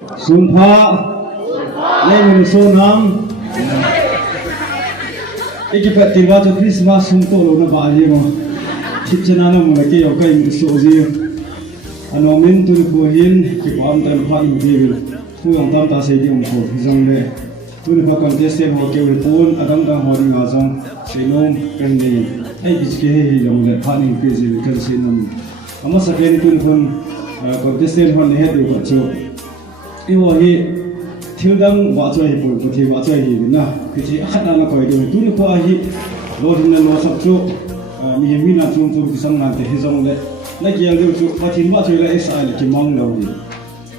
Sun pha nay mình sun ham iki pa tiwa to Christmas sum to lo na ba ji mo thip chana na mo ke yo kai mu so ji ano min tu ko hin ki pam tan pha in bi fu yong tam ta se di mo ko jong le tu ni pa contest ho ke wi pon adam dang ho ring a jong se nom kan ni ai bi ke he jong le pha ni pe ji kan se nom ama sa ke ni tu ni kon contest ho ne he du ko chu i wo hi Thildang wajah ibu, putih wajah ibu. Nah, kita akan anak kau itu. Dulu kau ahi, lorin dan losak tu, mihmin nanti untuk kisah nanti hizong le. Lagi yang tu, patin wajah le esai le kimang lauri.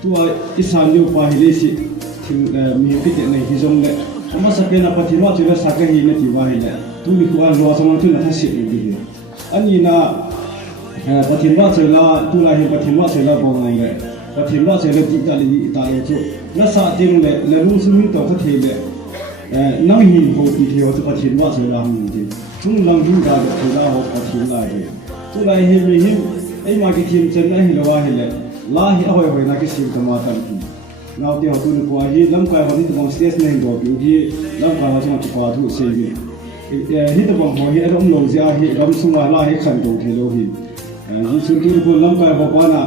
Tu isan tu pahi lesi, mihmin kita le hizong le. Ama sakena patin wajah le sakah ini tiwahi le. Dulu kau ahi losak tu nanti sih lebih. Ani na patin wajah la, tu lahir patin wajah la bongai le. Patin wajah le kita lagi tahu tu. Na sa ting le la lung sum to ka the le nang hin ho pi the ho to pathin wa so la hum ti chung lang hin da to la ho pathin la de tu lai hi mi hin ai ma ki thim chen na hi lo wa hi le la hi a hoi hoi na ki sim ta ma tan ki naw ti ho tu ko hi lam kai ho ni to stage ne do bi hi lam ka ho chung ti kwa thu se bi hi to bang ho hi a rom lo ja hi ram sum wa la hi khan do the lo hi hi chu tu ko lam kai ho pa na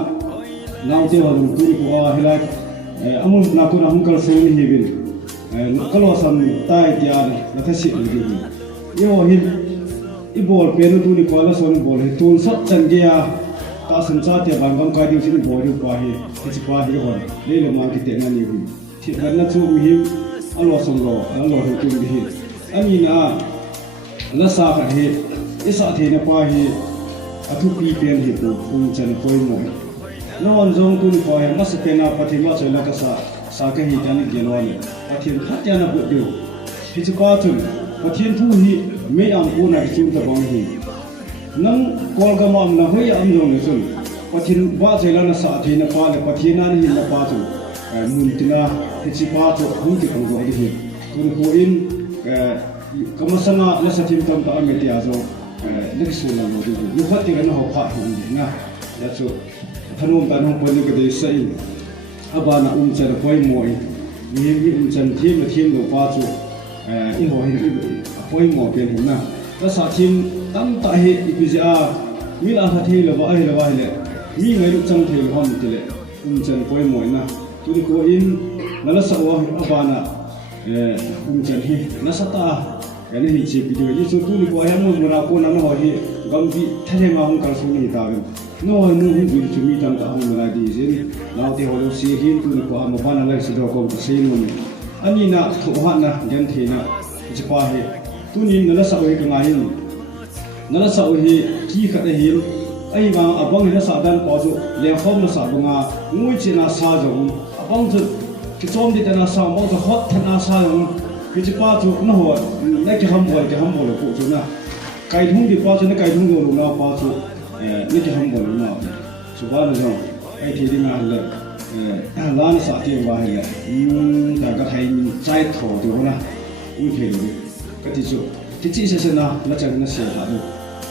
naw ti ho tu ko hi la amul nakuna hungkal seni hibil kalau sam tai tiar nata si lagi yo hin ibol penu tu ni kuala son bol he tun sat changia ta sancha te bangam ka diu sin bol ru pa hi chi pa hi hon le le ma ki te na ni hu thi kan na chu mi him alo som ro alo hu tu bi hi ani na la sa ka he isa the na pa hi athu pi pen hi tu ung chan koi mo no on zong tu ni ko he mas pena pathima chela ka sa ka hi tan gelo ni pathin khat ya na bu du hi chu ka chu pathin thu hi me am pu na chu ta bong hi nang kol ga mam na hoi am zong ni chu pathin ba chela na sa thi na pa le pathina ni na pa chu mun tina hi chi pa chu hu ti ko go hi tu ni ko in kamasana la sa thim tam ta ame ti a zo ni su na mo du ni khat ti ga na ho pha hu ni na ya chu Hanum tanong pwede ka din sa in aba na chan koy mo ni chan thim lo pa chu i ho hin koy mo pen hin na ta sa thim tam ta hi ipija mi la ha thi lo ba ai le mi ngai lu chang the hom ti le chan koy mo na tu ni ko in na la sa wa aba na chan hi na sa ta yani hi chi pi ni chu tu ni ko ya mo ra ko na ho hi gam bi thale ma hong kal su ni ta no no hu chu mi tam ta hong la di jin lao te ho lo si hin tu ni ko ma pa na lai si do ko se no ni ani na thu ha na gen the na chi pa he tu ni na la sa we ka nga hin na la sa we ki kha de hin ai ma abang na sa dan po chu le khom na sa bunga ngui chi na sa jo abang chu ki chom di ta na sa mo chu hot than na sa jo ki chi pa chu na ho na ki ham bol lo ku chu na kai thung di pa chu na kai thung lo na pa chu ni ki ham bol na chu ba na jo ai thi di ma le la na sa ti wa he ta ka thai chai tho du na u the lo ka ti chu ti chi se na la chang na se ha du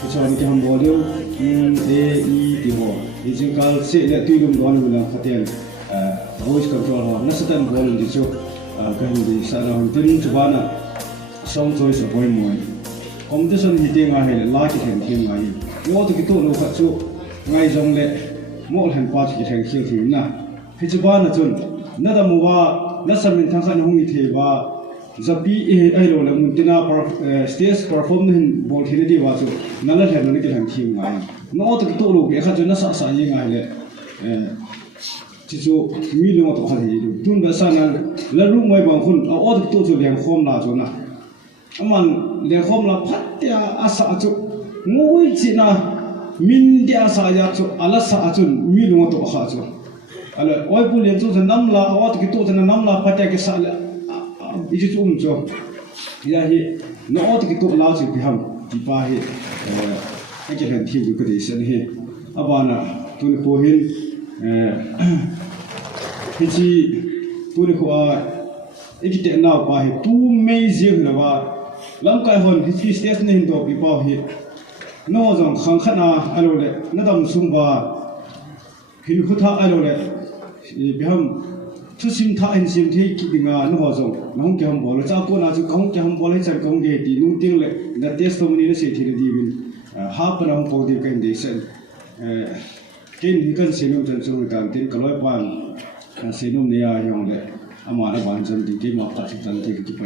ki chu ni ki ham bol yo ti ho ni jing kal se le tu dum don na khaten voice control ho na satan bol di chu ka hindi sa na tin chu ba na song choice boy mo competition meeting a he la ki theng thing ngai mo to ki to no kha chu ngai jong le mo han pa ki theng thing thing na phi chu ba na chun na da mo wa na samin thang sa hung i the ba zapi ai lo la mun tina stage perform hin bol thine di wa chu na la theng ni ki theng thing ngai mo to ki to lo be kha chu na sa yi ngai le chỉ số mi luôn mà tổ hợp gì được tuân về sang là lúc mấy bằng khôn ở ở tổ chức liền khom là chỗ nào mà liền khom là phát tia asa chỗ ngồi chỉ na min tia asa ya chỗ ala sa chỗ mi luôn mà tổ hợp chỗ ala oi pu liền chỗ năm là ở tổ chức năm là phát tia cái sa là ý chỗ chỗ ya hi nó ở tổ chức lao chỉ bị ham bị pa hi cái hiện thị cái đấy sẽ hi abana tuân khô hin khi chi tu đi qua ít tiền nào qua thì tu mấy riêng là ba lắm cái hồn khi chi stage này đồ bị bao hết nó rằng khăng khát na alo lệ nó đâm sung ba khi khu thác alo lệ bị ham ทุสิมท่าเอ็นซิมที่กิดงานนู่นส่งน้องแกมบอลจากคนอาจจะก้องแกมบอลให้จัดก้องเกตีนุ่งติ้งเลยนัดเทสต์ตรงนี้นะเสียทีละดีวินหาปนองโปรดีกันดีเซนกินที่กันเสียนุ่มจนสุดการทิ้งกลอยปานเสียนุ่มเนี่ยยังเลยอามาระบานจนที่กินมาตัดสินใจที่ไป